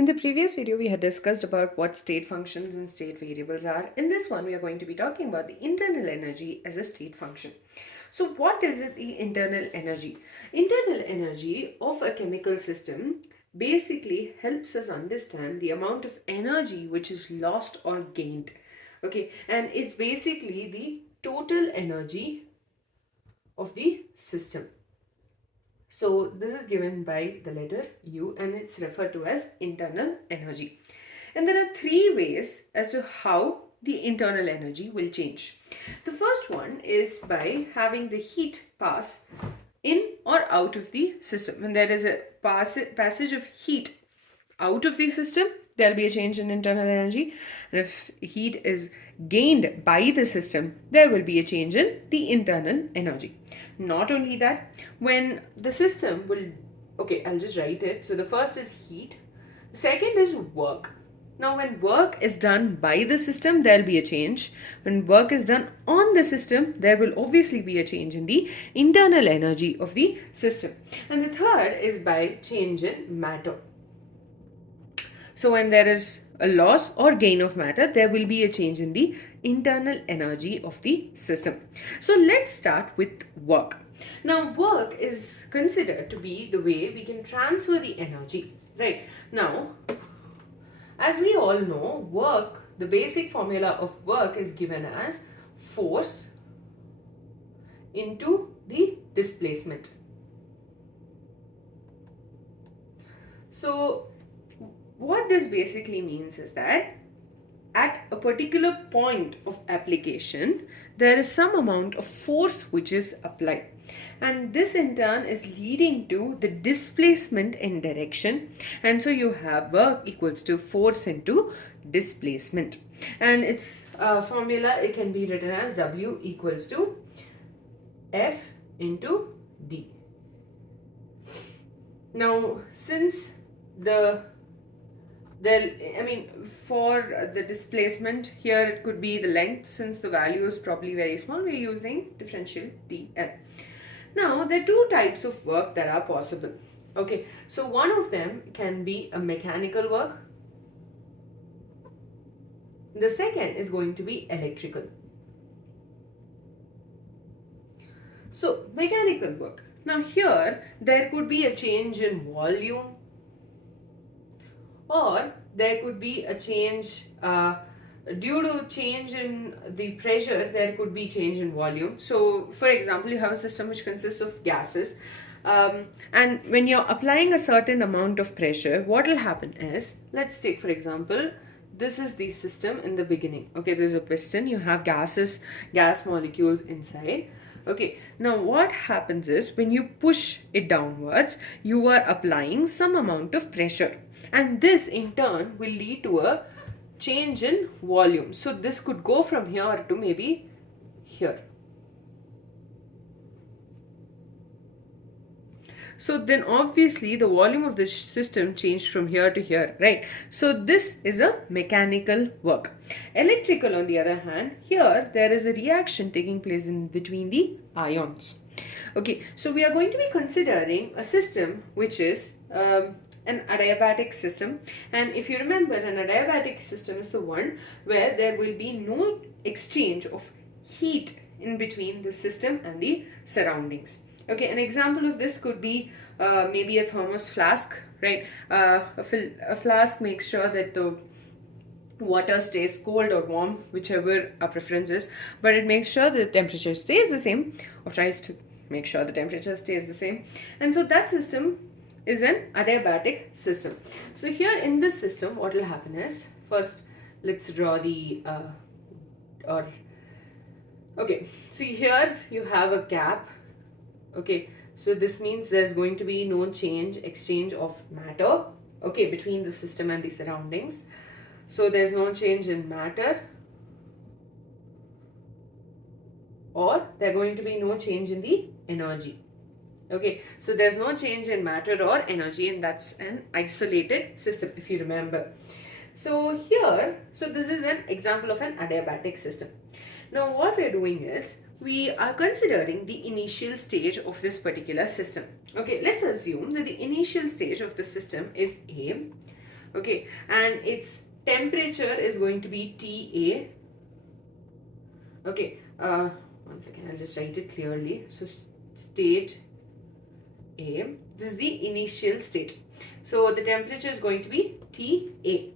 In the previous video, we had discussed about what state functions and state variables are. In this one, we are going to be talking about the internal energy as a state function. So what is it, the internal energy? Internal energy of a chemical system basically helps us understand the amount of energy which is lost or gained. Okay, and it's basically the total energy of the system. So this is given by the letter U and it's referred to as internal energy. And there are three ways as to how the internal energy will change. The first one is by having the heat pass in or out of the system. When there is a passage of heat out of the system, there'll be a change in internal energy. And if heat is gained by the system, there will be a change in the internal energy. Not only that, when the system will, okay, I'll just write it. So the first is heat, the second is work. Now, when work is done by the system, there'll be a change. When work is done on the system, there will obviously be a change in the internal energy of the system. And the third is by change in matter. So when there is a loss or gain of matter, there will be a change in the internal energy of the system. So let's start with work. Now, work is considered to be the way we can transfer the energy, right? Now, as we all know, work, the basic formula of work is given as force into the displacement. So what this basically means is that at a particular point of application, there is some amount of force which is applied. And this in turn is leading to the displacement in direction. And so you have work equals to force into displacement. And its formula, it can be written as W equals to F into D. Now, since for the displacement, here it could be the length. Since the value is probably very small, we're using differential dl. Now, there are two types of work that are possible. Okay, so one of them can be a mechanical work. The second is going to be electrical. So, mechanical work. Now, here there could be a change in volume, or there could be a change due to change in the pressure. There could be change in volume. So for example, you have a system which consists of gases, and when you're applying a certain amount of pressure, what will happen is, let's take for example, this is the system in the beginning. Okay, there's a piston, you have gas molecules inside. Okay, now what happens is, when you push it downwards, you are applying some amount of pressure, and this in turn will lead to a change in volume. So this could go from here to maybe here. So then obviously the volume of the system changed from here to here, right? So this is a mechanical work. Electrical, on the other hand, here there is a reaction taking place in between the ions. Okay, so we are going to be considering a system which is an adiabatic system. And if you remember, an adiabatic system is the one where there will be no exchange of heat in between the system and the surroundings. Okay, an example of this could be maybe a thermos flask, right? A flask makes sure that the water stays cold or warm, whichever our preference is, but it makes sure the temperature stays the same, or tries to make sure the temperature stays the same. And so that system is an adiabatic system. So here in this system, what will happen is, first let's draw the okay, see here you have a gap. Okay, so this means there's going to be no exchange of matter, okay, between the system and the surroundings. So there's no change in matter, or there's going to be no change in the energy. Okay, so there's no change in matter or energy, and that's an isolated system, if you remember. So here, so this is an example of an adiabatic system. Now what we're doing is, we are considering the initial stage of this particular system. Okay, let's assume that the initial stage of the system is A, Okay, and its temperature is going to be TA. Okay, one second, I'll just write it clearly. So state A, this is the initial state. So the temperature is going to be TA.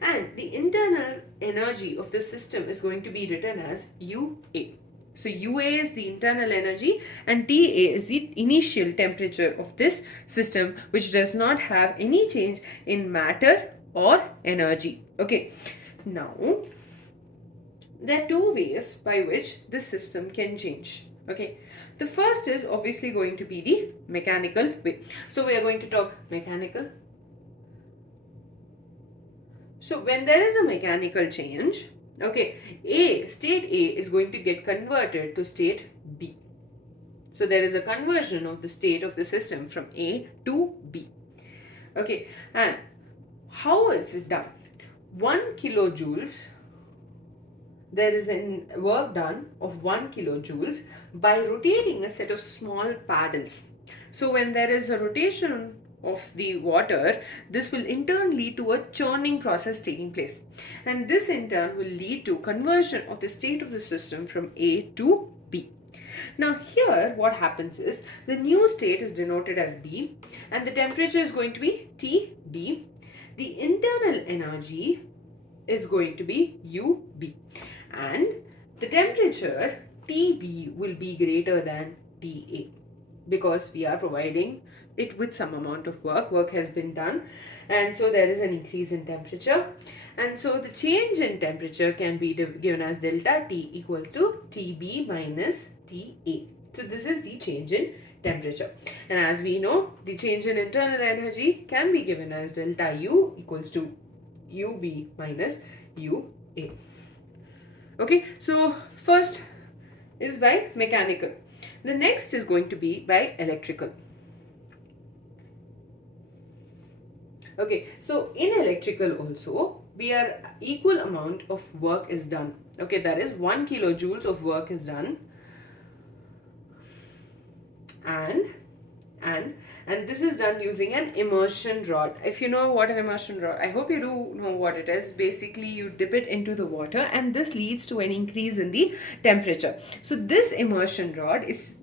And the internal energy of the system is going to be written as UA. So UA is the internal energy and TA is the initial temperature of this system, which does not have any change in matter or energy. Okay, now there are two ways by which this system can change. Okay, the first is obviously going to be the mechanical way. So we are going to talk mechanical. So when there is a mechanical change, okay, state A is going to get converted to state B. So there is a conversion of the state of the system from A to B. Okay, and how is it done? 1 kilojoules, there is a work done of 1 kilojoules by rotating a set of small paddles. So when there is a rotation of the water, this will in turn lead to a churning process taking place, and this in turn will lead to conversion of the state of the system from A to B. Now here what happens is the new state is denoted as B and the temperature is going to be TB. The internal energy is going to be UB and the temperature TB will be greater than TA because we are providing it with some amount of work. Work has been done and so there is an increase in temperature, and so the change in temperature can be given as delta T equals to TB minus TA. So this is the change in temperature, and as we know, the change in internal energy can be given as delta U equals to UB minus UA. Okay, so first is by mechanical. The next is going to be by electrical. Okay, so in electrical also, we are equal amount of work is done. Okay, that is 1 kilojoules of work is done. And this is done using an immersion rod. If you know what an immersion rod, I hope you do know what it is. Basically, you dip it into the water and this leads to an increase in the temperature. So this immersion rod is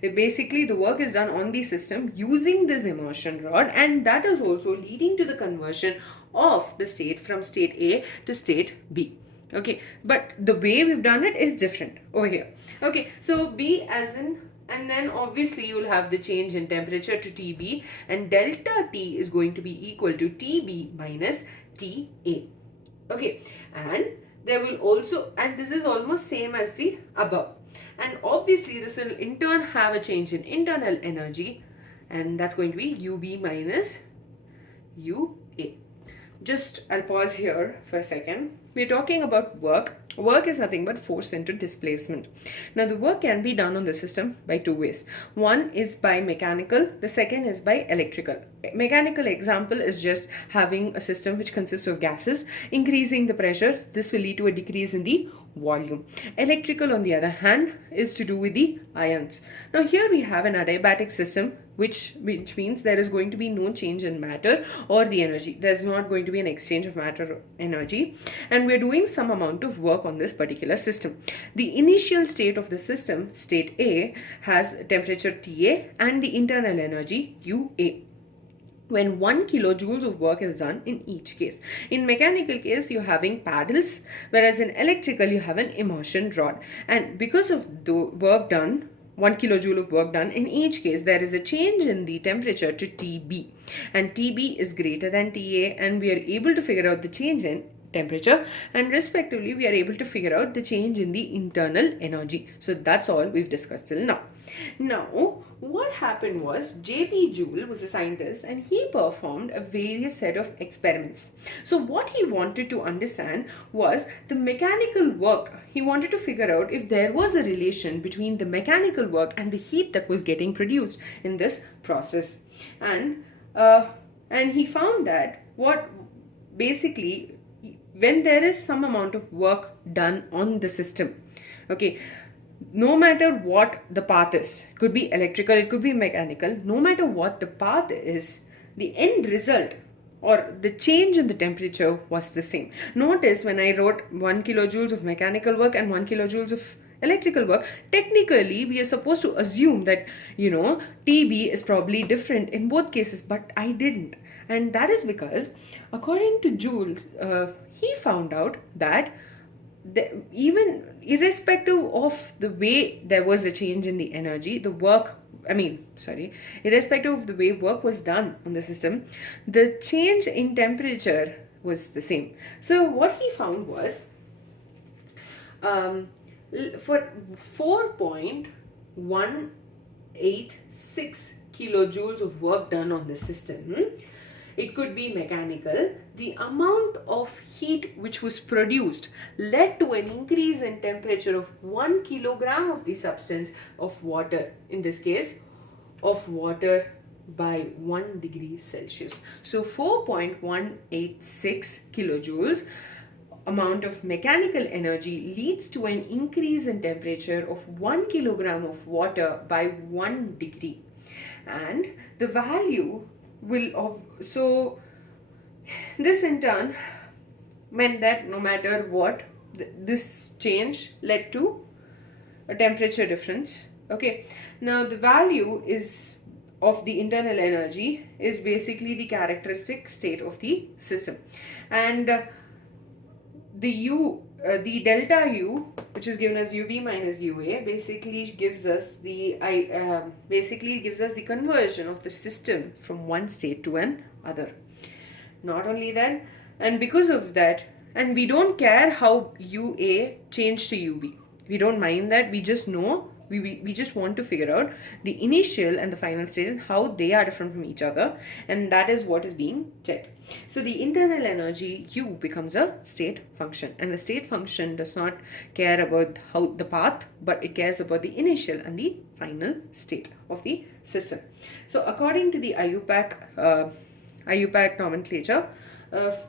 basically the work is done on the system using this immersion rod, and that is also leading to the conversion of the state from state A to state B. Okay, but the way we've done it is different over here. Okay, so B as in, and then obviously you'll have the change in temperature to TB, and delta T is going to be equal to TB minus TA. Okay, and there will also, and this is almost same as the above, and obviously this will in turn have a change in internal energy, and that's going to be UB minus UA. Just I'll pause here for a second. We're talking about work. Work is nothing but force into displacement. Now the work can be done on the system by two ways. One is by mechanical, the second is by electrical. Mechanical example is just having a system which consists of gases, increasing the pressure. This will lead to a decrease in the volume. Electrical on the other hand is to do with the ions. Now here we have an adiabatic system which means there is going to be no change in matter or the energy. There's not going to be an exchange of matter or energy, and we're doing some amount of work on this particular system. The initial state of the system, state A, has temperature TA and the internal energy UA, when 1 kilojoules of work is done in each case. In mechanical case, you're having paddles, whereas in electrical, you have an immersion rod. And because of the work done, 1 kilojoule of work done, in each case, there is a change in the temperature to TB. And TB is greater than TA, and we are able to figure out the change in temperature, and respectively we are able to figure out the change in the internal energy. So that's all we've discussed till now. Now what happened was J.P. Joule was a scientist and he performed a various set of experiments. So what he wanted to understand was the mechanical work. He wanted to figure out if there was a relation between the mechanical work and the heat that was getting produced in this process, and he found that what basically when there is some amount of work done on the system, okay, no matter what the path is, it could be electrical, it could be mechanical, no matter what the path is, the end result or the change in the temperature was the same. Notice when I wrote 1 kilojoules of mechanical work and 1 kilojoules of electrical work, technically we are supposed to assume that, TB is probably different in both cases, but I didn't. And that is because, according to Jules, he found out that even irrespective of the way there was a change in the energy, irrespective of the way work was done on the system, the change in temperature was the same. So what he found was, for 4.186 kilojoules of work done on the system, it could be mechanical, the amount of heat which was produced led to an increase in temperature of 1 kilogram of the substance of water, in this case of water, by 1 degree Celsius. So 4.186 kilojoules amount of mechanical energy leads to an increase in temperature of 1 kilogram of water by 1 degree. And the value so this in turn meant that no matter what, this change led to a temperature difference. Okay, now the value is of the internal energy is basically the characteristic state of the system, and the delta U, which is given as UB minus UA, basically gives us the conversion of the system from one state to another. Not only that, and because of that, and we don't care how UA changed to UB. We don't mind that. We just know. We just want to figure out the initial and the final state and how they are different from each other, and that is what is being checked. So the internal energy U becomes a state function, and the state function does not care about how the path, but it cares about the initial and the final state of the system. So according to the IUPAC nomenclature,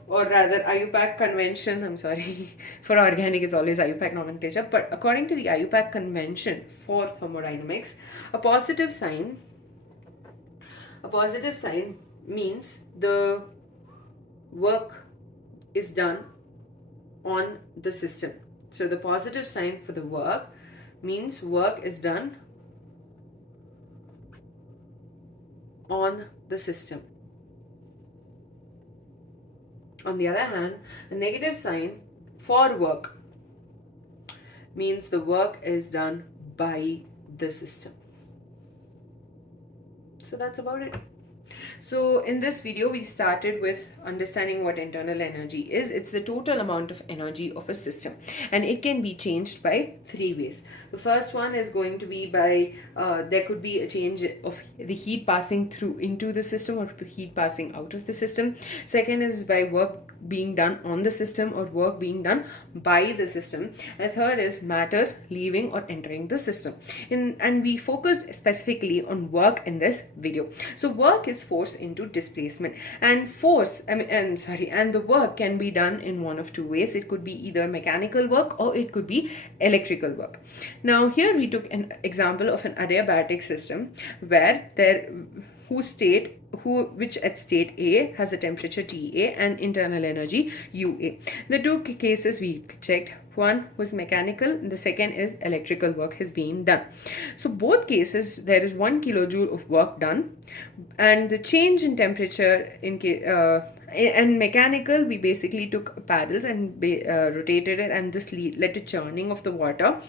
or rather IUPAC convention, I'm sorry, for organic is always IUPAC nomenclature, but according to the IUPAC convention for thermodynamics, a positive sign means the work is done on the system. So the positive sign for the work means work is done on the system. On the other hand, the negative sign for work means the work is done by the system. So that's about it. So in this video, we started with understanding what internal energy is. It's the total amount of energy of a system, and it can be changed by 3 ways. The first one is going to be by, there could be a change of the heat passing through into the system or heat passing out of the system. Second is by work being done on the system or work being done by the system. And third is matter leaving or entering the system. And we focused specifically on work in this video. So work is force into displacement, and and the work can be done in one of two ways. It could be either mechanical work or it could be electrical work. Now here we took an example of an adiabatic system where which at state A has a temperature TA and internal energy UA. The two cases we checked, one was mechanical and the second is electrical work is being done. So both cases there is 1 kilojoule of work done, and the change in temperature and mechanical, we basically took paddles and rotated it, and this led to churning of the water,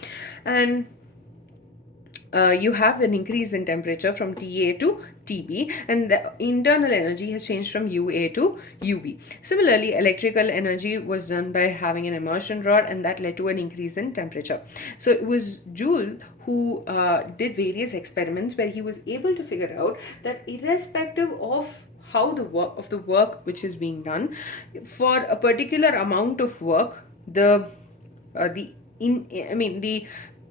and you have an increase in temperature from TA to TB, and the internal energy has changed from UA to UB. Similarly, electrical energy was done by having an immersion rod, and that led to an increase in temperature. So it was Joule who did various experiments where he was able to figure out that irrespective of how the work which is being done, for a particular amount of work, the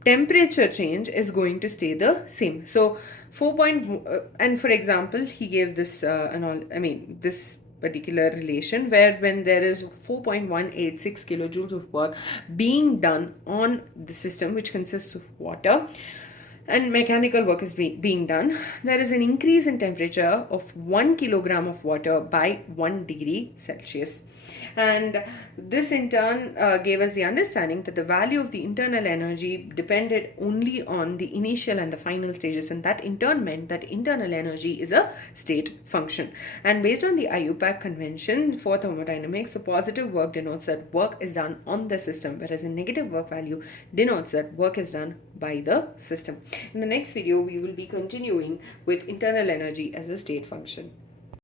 temperature change is going to stay the same. So and for example, he gave this this particular relation where when there is 4.186 kilojoules of work being done on the system which consists of water, and mechanical work is being done, there is an increase in temperature of 1 kilogram of water by 1 degree Celsius. And this in turn gave us the understanding that the value of the internal energy depended only on the initial and the final stages, and that in turn meant that internal energy is a state function. And based on the IUPAC convention for thermodynamics, the positive work denotes that work is done on the system, whereas a negative work value denotes that work is done by the system. In the next video, we will be continuing with internal energy as a state function.